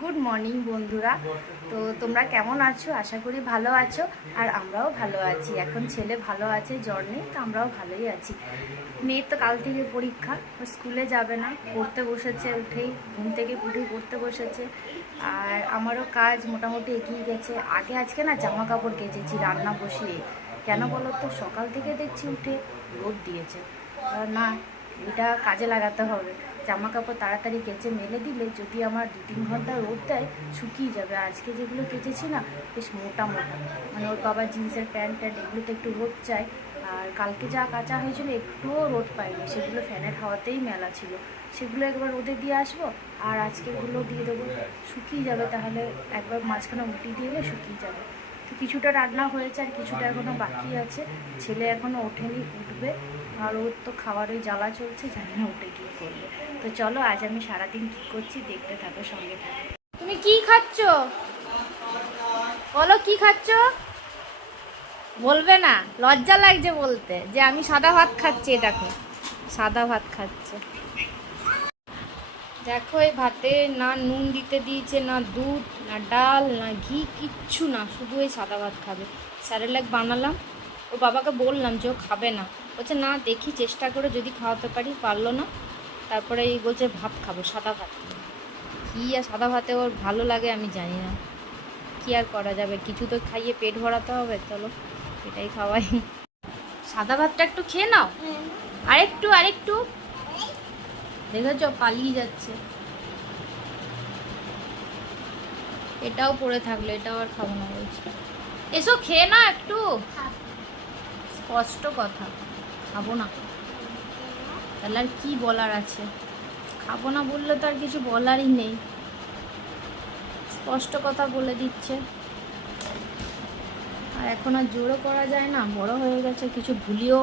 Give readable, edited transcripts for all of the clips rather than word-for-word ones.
Good morning বন্ধুরা। তো তোমরা কেমন আছো? আশা করি ভালো আছো, আর আমরাও ভালো আছি। এখন ছেলে ভালো আছে, জ্বর নেই, তো আমরাও ভালোই আছি। মেয়ের তো কাল থেকে পরীক্ষা, ও স্কুলে যাবে না, পড়তে বসেছে, উঠেই ঘুম থেকে উঠেই পড়তে বসেছে। আর আমারও কাজ মোটামুটি এগিয়ে গেছে। আজকে না জামা কাপড় কেচেছি রান্না বসিয়ে। কেন বলো তো, সকাল থেকে দেখছি উঠে রোদ দিয়েছে। না, এটা কাজে লাগাতে হবে। জামা কাপড় তাড়াতাড়ি কেচে মেলে দিলে যদি আমার 2-3 ঘন্টা রোদ দেয়, শুকিয়ে যাবে। আজকে যেগুলো কেচেছি না, বেশ মোটা মোটা, মানে ওর বাবার জিন্সের প্যান্ট এগুলোতে একটু রোদ চাই। আর কালকে যা কাচা হয়েছিল একটুও রোদ পাইনি, সেগুলো ফ্যানের হাওয়াতেই মেলা ছিল। সেগুলো একবার রোদে দিয়ে আসবো, আর আজকেরগুলো দিয়ে দেবো, শুকিয়ে যাবে। তাহলে একবার মাঝখানে উল্টি দিয়ে এলে শুকিয়ে যাবে। তো কিছুটা রান্না হয়েছে, আর কিছুটা এখনও বাকি আছে। ছেলে এখনও ওঠেনি, উঠবে। আর ওর তো খাবারের জ্বালা চলছে, জানি না উঠে কী করবে। তো চলো, আজ আমি সারাদিন কী করছি দেখতে থাকো, সঙ্গে থাকো। তুমি কি খাচ্ছ? বলো কি খাচ্ছ? বলবে না? লজ্জা লাগছে বলতে যে আমি সাদা ভাত খাচ্ছি। দেখো, সাদা ভাত খাচ্ছে। দেখো, এই ভাতে না নুন দিতে দিয়েছে, না দুধ, না ডাল, না ঘি, কিচ্ছু না, শুধু এই সাদা ভাত খাবে। স্যারেলাক বানালাম, ওর বাবাকে বললাম যে ও খাবে না। বলছে না, দেখি চেষ্টা করে যদি খাওয়াতে পারি। পারলো না। তারপরে এই বলছে ভাত খাবো, সাদা ভাত খাবো। কী আর সাদা ভাতে ওর ভালো লাগে আমি জানি না। কী আর করা যাবে, কিছু তো খাইয়ে পেট ভরাতে হবে। চলো, এটাই খাওয়াই। সাদা ভাতটা একটু খেয়ে নাও। আরেকটু আরেকটু। দেখেছ, পালিয়ে যাচ্ছে। এটাও পড়ে থাকলো, এটাও আর খাবো না বলছে। এসো খেয়ে না একটু। স্পষ্ট কথা, খাবো না। তাহলে আর কি বলার আছে? খাবো না বললে তো আর কিছু বলারই নেই। স্পষ্ট কথা বলে দিচ্ছে। আর এখন আর জোরও করা যায় না, বড় হয়ে গেছে। কিছু ভুলিও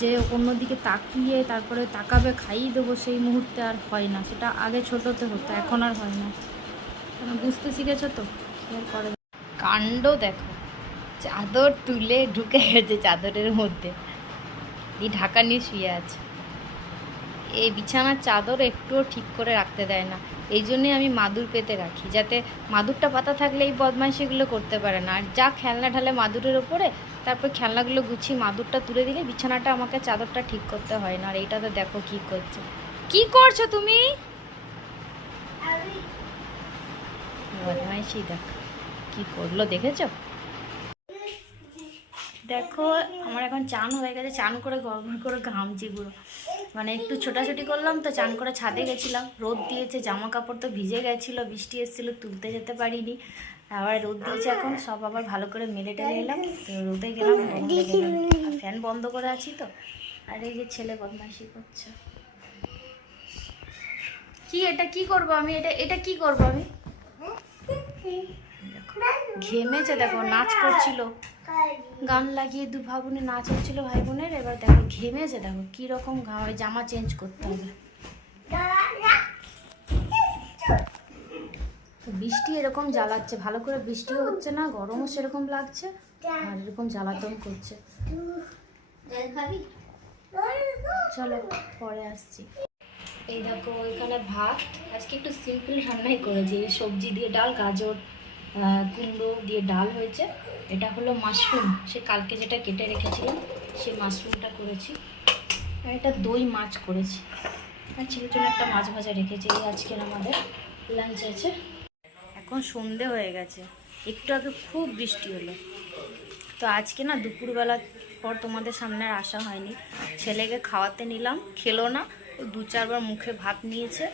যে অন্যদিকে তাকিয়ে তারপরে তাকাবে খাইয়ে দেবো, সেই মুহূর্তে আর হয় না। সেটা আগে ছোটোতে হতো, এখন আর হয় না। বুঝতে শিখেছো তো, কি আর করে। কাণ্ড দেখো, চাদর তুলে ঢুকে গেছে চাদরের মধ্যে, এই ঢাকা নিয়ে শুয়ে আছে। এই বিছানার চাদর একটুও ঠিক করে রাখতে দেয় না। এই জন্যে আমি মাদুর পেতে রাখি, যাতে মাদুরটা পাতা থাকলে এই বদমাইশিগুলো করতে পারে না। আর যা খেলনা ঢালে মাদুরের ওপরে, তারপর খেলনাগুলো গুছিয়ে মাদুরটা তুলে দিলে বিছানাটা আমাকে চাদরটা ঠিক করতে হয় না। আর এইটা তো দেখো কি করছে। কি করছো তুমি? বদমাইশি দেখো কি করলো, দেখেছো? দেখো, আমার এখন চান হয়ে গেছে। চান করে গড়গড় করে ঘামছি পুরো। মানে একটু ছোটাছুটি করলাম, তো চান করে ছাদে গেছিলাম। রোদ দিয়েছে, জামা কাপড় তো ভিজে গেছিলো, বৃষ্টি এসেছিলো, তুলতে যেতে পারিনি। আবার রোদ দিয়েছে এখন, সব আবার ভালো করে মেলে টেলে এলাম। তো রোদে গেলাম, আর ফ্যান বন্ধ করে আছি তো। আর এই যে ছেলে বদমাইশি করছে। কি এটা কি করবো আমি? এটা এটা কি করবো আমি? ঘেমেছে দেখো, নাচ করছিল, গান লাগিয়ে দু ভাই বোনে নাচ হচ্ছিল ভাই বোনের। এবার দেখো ঘেমেছে, দেখো কীরকম ঘামে, জামা চেঞ্জ করতে হবে। বৃষ্টি এরকম জ্বালাচ্ছে, ভালো করে বৃষ্টিও হচ্ছে না, গরমও সেরকম লাগছে, আর এরকম জ্বালাতন করছে। চলো পরে আসছি। এই দেখো, ওইখানে ভাত। আজকে একটু সিম্পল রান্নাই করেছি, সবজি দিয়ে ডাল, গাজর কুমড়ো দিয়ে ডাল হয়েছে। এটা হলো মাশরুম, সে কালকে যেটা কেটে রেখেছিলাম সেই মাশরুমটা করেছি। আর এটা দই মাছ করেছি। আর ছেলের জন্য একটা মাছ ভাজা রেখেছি। এই আজকের আমাদের লাঞ্চ আছে। এখন সন্ধে হয়ে গেছে, একটু আগে খুব বৃষ্টি হলো। তো আজকে না দুপুরবেলা পর তোমাদের সামনে আর আসা হয়নি। ছেলেকে খাওয়াতে নিলাম, খেলো না। ও 2-4 বার মুখে ভাত নিয়েছে।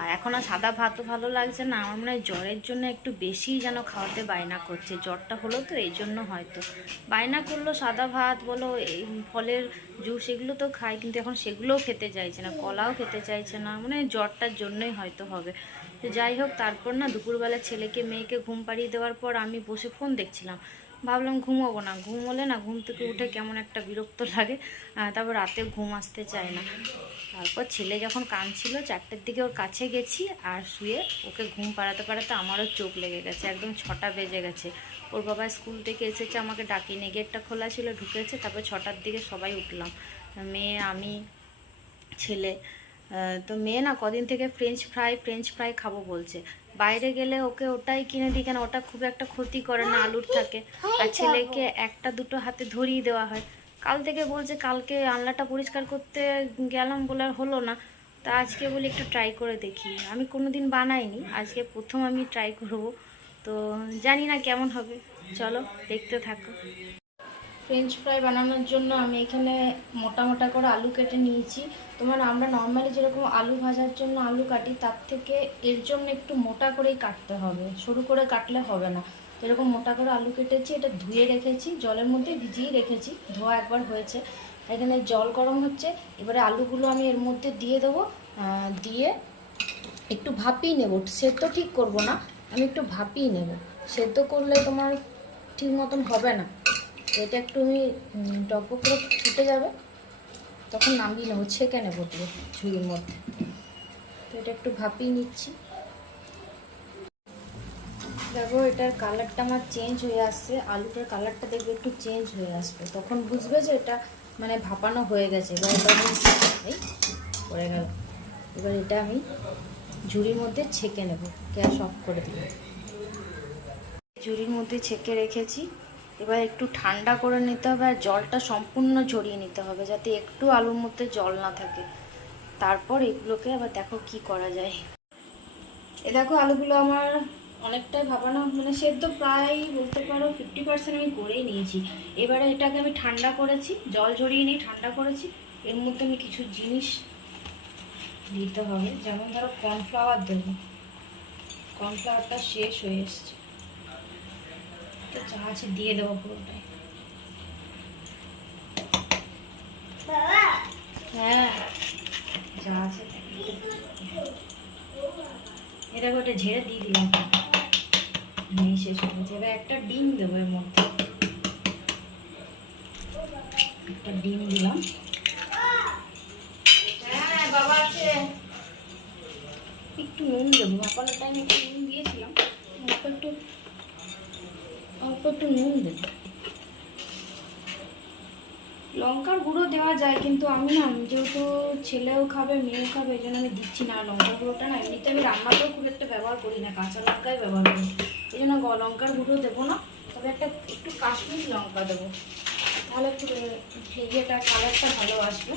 আর এখন আর সাদা ভাতও ভালো লাগছে না। আমার মনে হয় জ্বরের জন্য একটু বেশি যেন খাওয়াতে বায়না করছে। জ্বরটা হলো তো এই জন্য হয়তো বায়না করলো। সাদা ভাত বলো, এই ফলের জুস এগুলো তো খায়, কিন্তু এখন সেগুলোও খেতে চাইছে না, কলাও খেতে চাইছে না। মানে জ্বরটার জন্যই হয়তো হবে। তো যাই হোক, তারপর না দুপুরবেলা ছেলেকে মেয়েকে ঘুম পাড়িয়ে দেওয়ার পর আমি বসে ফোন দেখছিলাম। ভাবলাম ঘুমোবো না, ঘুম হলে না ঘুম থেকে উঠে কেমন একটা বিরক্ত লাগে, তারপর রাতে ঘুম আসতে চায় না। তারপর ছেলে যখন কাঁদছিল, 4টের দিকে ওর কাছে গেছি, আর শুয়ে ওকে ঘুম পাড়াতে পাড়াতে আমারও চোখ লেগে গেছে, একদম 6টা বেজে গেছে। ওর বাবা স্কুল থেকে এসেছে, আমাকে ডাকিনি, গেটটা খোলা ছিল, ঢুকেছে। তারপর 6টার দিকে সবাই উঠলাম, মেয়ে, আমি, ছেলে। তো মেয়ে না কদিন থেকে ফ্রেঞ্চ ফ্রাই খাবো বলছে। বাইরে গেলে ওকে ওটাই কিনে দিই, কেন ওটা খুব একটা ক্ষতি করে না, আলুর থাকে। আর ছেলেকে একটা দুটো হাতে ধরিয়ে দেওয়া হয়। কাল থেকে বলছে, কালকে আনলাটা পরিষ্কার করতে গেলাম বলে আর হলো না। তা আজকে বলি একটু ট্রাই করে দেখি। আমি কোনোদিন বানাইনি, আজকে প্রথম আমি ট্রাই করব। তো জানি না কেমন হবে, চলো দেখতে থাকো। ফ্রেঞ্চ ফ্রাই বানানোর জন্য আমি এখানে মোটা মোটা করে আলু কেটে নিয়েছি। আমরা নর্মালি যেরকম আলু ভাজার জন্য আলু কাটি, তার থেকে এর জন্য একটু মোটা করেই কাটতে হবে, সরু করে কাটলে হবে না। তো এরকম মোটা করে আলু কেটেছি, এটা ধুয়ে রেখেছি, জলের মধ্যে ভিজিয়ে রেখেছি, ধোয়া একবার হয়েছে। এখানে জল গরম হচ্ছে, এবারে আলুগুলো আমি এর মধ্যে দিয়ে দেবো। দিয়ে একটু ভাপিয়ে নেব, সেদ্ধ ঠিক করব না, আমি একটু ভাপিয়ে নেব। সেদ্ধ করলে তোমার ঠিক মতন হবে না। এটা একটু আমি টকবক করে ফুটে যাবে, তখন নামিয়ে নেবো, ছেঁকে নেবো দিয়ে ঝুড়ির মধ্যে। তো এটা একটু ভাপিয়ে নিচ্ছি। দেখো এটার কালারটা আমার চেঞ্জ হয়ে আসছে, আলুটার কালারটা দেখবে একটু চেঞ্জ হয়ে আসবে, তখন বুঝবে যে এটা মানে ভাপানো হয়ে গেছে। এবার এটা এই পড়ে গেল। এবার এটা আমি ঝুড়ির মধ্যে ছেঁকে নেব, গ্যাস অফ করে দিব। ঝুড়ির মধ্যে ছেঁকে রেখেছি, এবার একটু ঠান্ডা করে নিতে হবে, আর জলটা সম্পূর্ণ ঝরিয়ে নিতে হবে, যাতে একটু আলুর মধ্যে জল না থাকে। তারপর এগুলোকে আবার দেখো কি করা যায়। এ দেখো আলুগুলো আমার অনেকটাই ভাপানো, মানে সেদ্ধ প্রায় বলতে পারো 50% আমি করেই নিয়েছি। এবারে এটাকে আমি ঠান্ডা করেছি, জল ঝরিয়ে নিয়ে ঠান্ডা করেছি। এর মধ্যে আমি কিছু জিনিস দিতে হবে, যেমন ধরো কর্নফ্লাওয়ার দেবো। কর্নফ্লাওয়ারটা শেষ হয়ে এসছে, তো যা আছে দিয়ে দেবো পুরোটাই। হ্যাঁ যা আছে এটা ওটা ঝেড়ে দিয়ে দিলাম, নেই শেষ হয়ে গেছে। এবার একটা ডিম দেবো এর মধ্যে, একটা ডিম দিলাম। হ্যাঁ বাবা আছে। একটু নুন দেবো, ভাপানোর টাইমে একটু নুন দিয়েছিলাম, অল্প একটু নুন দেবো। লঙ্কার গুঁড়ো দেওয়া যায়, কিন্তু আমি না যেহেতু ছেলেও খাবে মেয়েও খাবে, এই জন্য আমি দিচ্ছি না লঙ্কার গুঁড়োটা। না এমনিতে আমি রান্নাতেও খুব একটা ব্যবহার করি না, কাঁচা লঙ্কাই ব্যবহার করি, এই জন্য লঙ্কার গুঁড়ো দেবো না। তবে একটু কাশ্মীরি লঙ্কা দেবো, তাহলে একটু ইয়েটা কালারটা ভালো আসবে।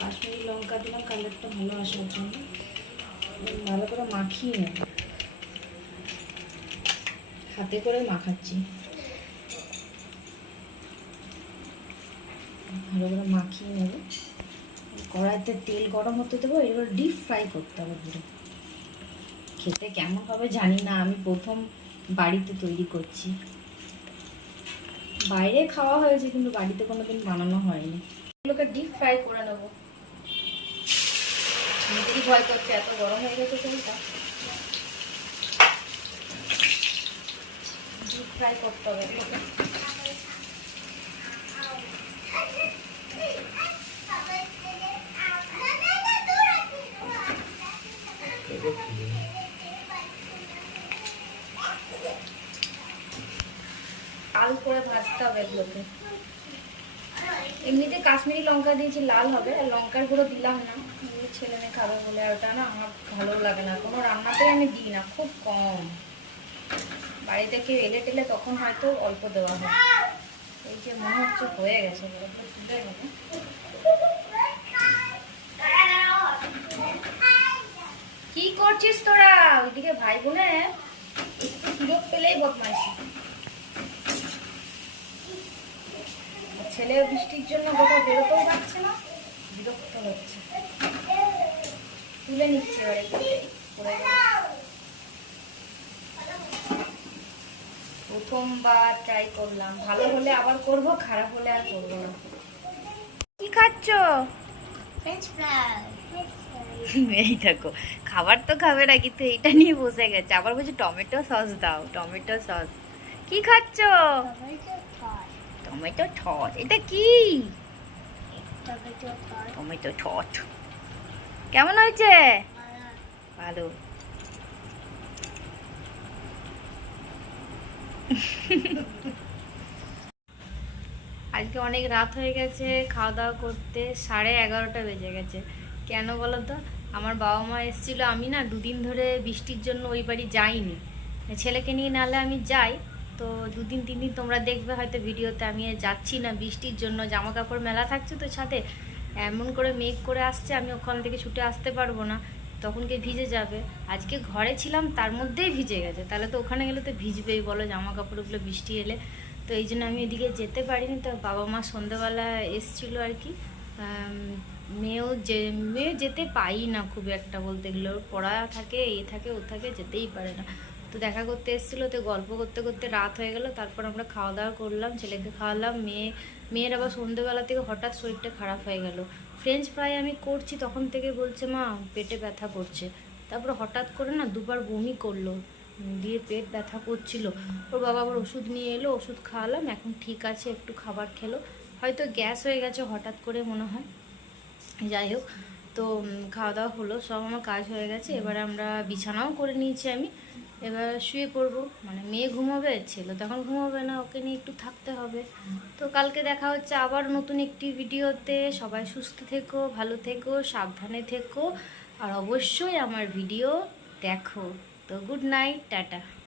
কাশ্মীরি লঙ্কা দিলাম কালারটা ভালো আসার জন্য। ভালো করে মাখিয়ে নেব, হাতে করে মাখাচ্ছি, ভালো করে মাখিয়ে নেব। কড়াইতে তেল গরম হতে দেবো, এবার ডিপ ফ্রাই করতে হবে পুরো। খেতে কেমন হবে জানি না, আমি প্রথম বাড়িতে তৈরি করছি। বাইরে খাওয়া হয়েছে, কিন্তু বাড়িতে কোনোদিন বানানো হয়নি। এগুলোকে ডিপ ফ্রাই করে নেবো। নিজেরই ভয় করছে, এত গরম হয়ে গেছে তেলটা। ডিপ ফ্রাই করতে হবে এগুলোকে। লাল করে ভাজতে হবে এগুলোকে। এমনিতে কাশ্মীরি লঙ্কা দিয়েছি, লাল হবে, আর লঙ্কার গুঁড়ো দিলাম না, ছেলে মেয়ে খাবে বলে। আর ওটা না আমার ভালো লাগে না, কোনো রান্নাতেই আমি দিই না, খুব কম। বাড়িতে কেউ এলে টেলে তখন হয়তো অল্প দেওয়া হয়। এই যে মনে হচ্ছে হয়ে গেছে, তুলে নেবে। কি করছিস তোরা? ওইদিকে ভাই বোনে একটু সুযোগ পেলেই বদমাইশি। ছেলে বৃষ্টির জন্য কোথাও বেরোতেও পারছে না, বিরক্ত হচ্ছে। তুলে নিচ্ছে এবারে, প্রথমবার ট্রাই করলাম, ভালো হলে আবার করব, খারাপ হলে আর করবো না। কি খাচ্ছ? French fry. এই দেখো, খাবার তো খাবে না, কিন্তু এইটা নিয়ে বসে গেছে। আবার বলছে টমেটো সস দাও, টমেটো সস। কি খাচ্ছ? Tomato sauce. এটা কি? Tomato sauce. কেমন হয়েছে? ভালো। আজকে অনেক রাত হয়ে গেছে, খাওয়া দাওয়া করতে 11:30 বেজে গেছে। কেন বলো তো, আমার বাবা মা এসেছিলো, আমি না 2 দিন ধরে বৃষ্টির জন্য ওই বাড়ি যাইনি। ছেলেকে নিয়ে নাহলে আমি যাই, তো 2 দিন 3 দিন তোমরা দেখবে হয়তো ভিডিওতে আমি আর যাচ্ছি না বৃষ্টির জন্য। জামা কাপড় মেলা থাকছে তো ছাদে, এমন করে মেঘ করে আসছে, আমি ওখান থেকে ছুটে আসতে পারবো না, তখনকে ভিজে যাবে। আজকে ঘরে ছিলাম তার মধ্যেই ভিজে গেছে, তাহলে তো ওখানে গেলে তো ভিজবেই বলো, জামা কাপড়গুলো বৃষ্টি এলে। তো এই জন্য আমি এদিকে যেতে পারিনি। তো বাবা মা সন্ধ্যেবেলা এসেছিলো আর কি। মেয়ে যেতে পাই না খুব একটা, বলতে গেলে ওর পড়া থাকে, থাকে ও থাকে, যেতেই পারে না। তো দেখা করতে এসেছিলো, তো গল্প করতে করতে রাত হয়ে গেল। তারপর আমরা খাওয়া দাওয়া করলাম, ছেলেকে খাওয়ালাম। মেয়ের আবার সন্ধ্যেবেলা থেকে হঠাৎ শরীরটা খারাপ হয়ে গেল। ফ্রেঞ্চ ফ্রাই আমি করছি তখন থেকে বলছে মা পেটে ব্যথা করছে। তারপর হঠাৎ করে না 2বার বমি করলো, দিয়ে পেট ব্যথা করছিল। ওর বাবা আবার ওষুধ নিয়ে এলো, ওষুধ খাওয়ালাম, এখন ঠিক আছে, একটু খাবার খেলো। হয়তো গ্যাস হয়ে গেছে হঠাৎ করে মনে হয়। যাই হোক, তো খাওয়া দাওয়া হলো, সব আমার কাজ হয়ে গেছে। এবারে আমরা বিছানাও করে নিয়েছি আমি, এবার শুয়ে পড়বো। মানে মেয়ে ঘুমাবে, ছেলে তখন ঘুমাবে না, ওকে নিয়ে একটু থাকতে হবে। তো কালকে দেখা হচ্ছে আবার নতুন একটি ভিডিওতে। সবাই সুস্থ থেকো, ভালো থেকো, সাবধানে থেকো, আর অবশ্যই আমার ভিডিও দেখো। তো গুড নাইট, টাটা।